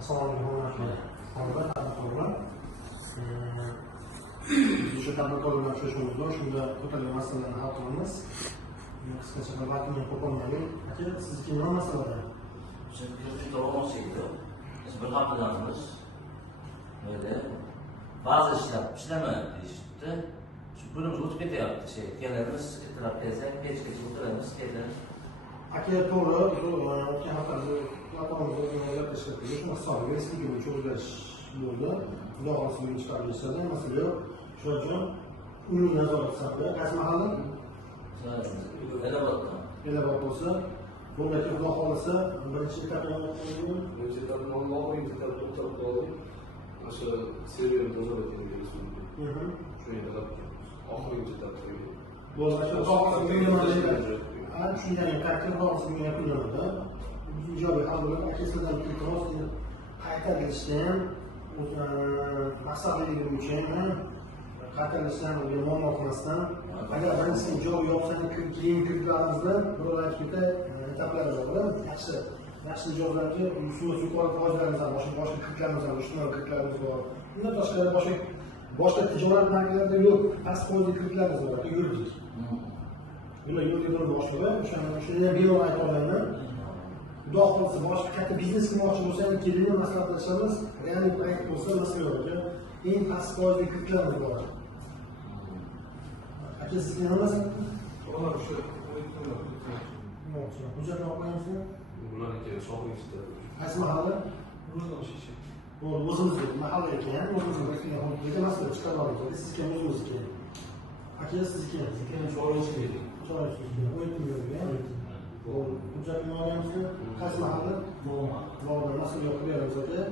Assalomu alaykum. Tadbirkorlar. O'sha tadbirkorlar bilan uchrashuvimizda shunda ko'tarilgan masalalarni hal qilamiz. Qisqacha vaqtni qo'polmaylik. Aka, sizniki nima masalada? Biz olmasaydi, biz bir haftadanmiz. Böyle bazı işler işlemedik deyishdi. Shu kunimiz o'tib ketyapti. Kelamiz, ertalab kelsak, kechgacha o'tiramiz, kelamiz. Aka, to'g'ri, o'tgan haftada yaqinimizda gaplashdik. Shu hisob respublika bo'yicha o'zgarish bo'ldi. Xudo xohlasa bugun chiqarilishadi. Masala yo'q. Shuning uchun umumiy nazorat hisobida qaysi mahalla? Elabod bo'lsa, bundan keyin Xudo xohlasa birinchi etapni O'sha serverni nazorat qilishimiz mumkin. Shu yerda oxirgi etapda. Bo'lsa, Xudo xohlasa bunga shunday tartib xohlasa bunga yakunlanadi. Ijobiy hal bo'lib, akasidan iltimos qaytarilishda ham maqsadligi bo'yicha ham qaytarilishdan muammo qilmasdan, agar birinchisi joy yopsang keyin kirlarimizda biror aytib etaplari bor. Yaxshi joylarga suv yuqori foydalanamiz, boshqa kirklarimiz bor, ijtimoiy kirklarimiz bor. Bundan tashqari boshqa tijorat bankalarida yo'q, past foizli kirklarimiz bor, yuridik. Bular yo'lga boshlig'i, o'shani bevor ayta olaman. Xudo xohlasa boshqa katta biznes qilmoqchi bo'lsangiz, keling maslahatlashamiz. Real proyekt bo'lsa masala yo'q. Eng past foizli kirklarimiz bor. Aka, sizga nima masalada? To'g'ri, o'sha hujjatni olib qo'yamizmi? bularniki shohingizda. Qaysi mahalla? O'zimizni mahalla ekan, o'zimizni hududga masala chiqarib olamiz. Sizga o'zimizniki. Aka, sizniki? Choyinchiki. Hujjatni olamizmi? Qaysi mahalla? Bog'da masala yo'q beramiz aka.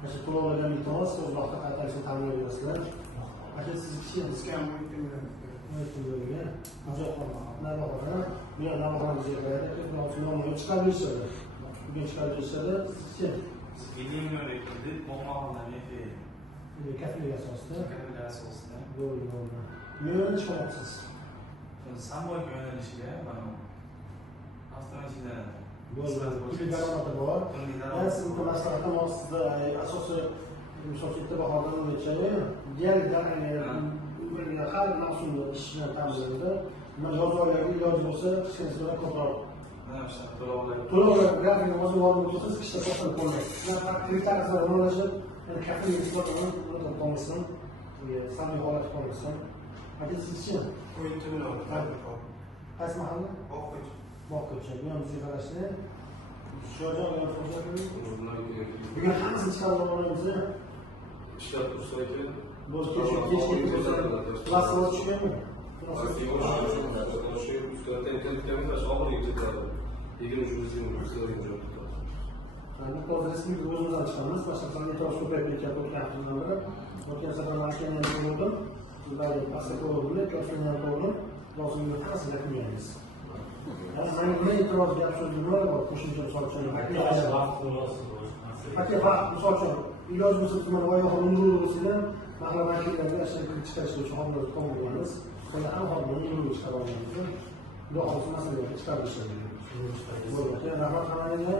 Mana to'lovlardan iltimos, o'z vaqtida qaytarishni ta'minlayapsizlar. Aka, sizniki bizga ham har mavsumda ishni ta'minlaydi. Mana yoz oylariga iloji bo'lsa, qishgacha ko'proq to'lovlar grafini o'zi olib o'tasiz, qishda to'xtab qolmaydi. Ular kreditorlar o'rnashib, kafillik hisobini to'lamasdan, salbiy holatga qolmasdan. Aka, sizchi? Qaysi mahalla? Boqquchi. Bu ham bizga qarashli. Sho'jon bilan bugun hammasini chiqarib olamiz. Ishlab tursa ekan. Boshqa plastik tushganmi? Bu resmiy o'zimizdan chiqamiz. Boshqa e'tiroz ko'payib ketyapti o'tgan biri. O'tgan safar mashkani ham ko'rdim. Ularni pastga ko'rdim, toshlarni ham ko'rdim. Lozimni hammasini yakunlaymiz. Mana nima e'tiroz gap so'zlar bor, qo'shimcha misol uchun. Aka, vaqt misol uchun iloji bo'lsa tuman oyoqqa undur bo'lsa-da, mahalla vakillariga ashtaga chiqarish uchun hozir qo'yamiz. Buni ham hozir undur chiqarib olamiz. Xudo xohlasa masalaga chiqarib berishadi. Bo'ldi. Rahmat hammaga.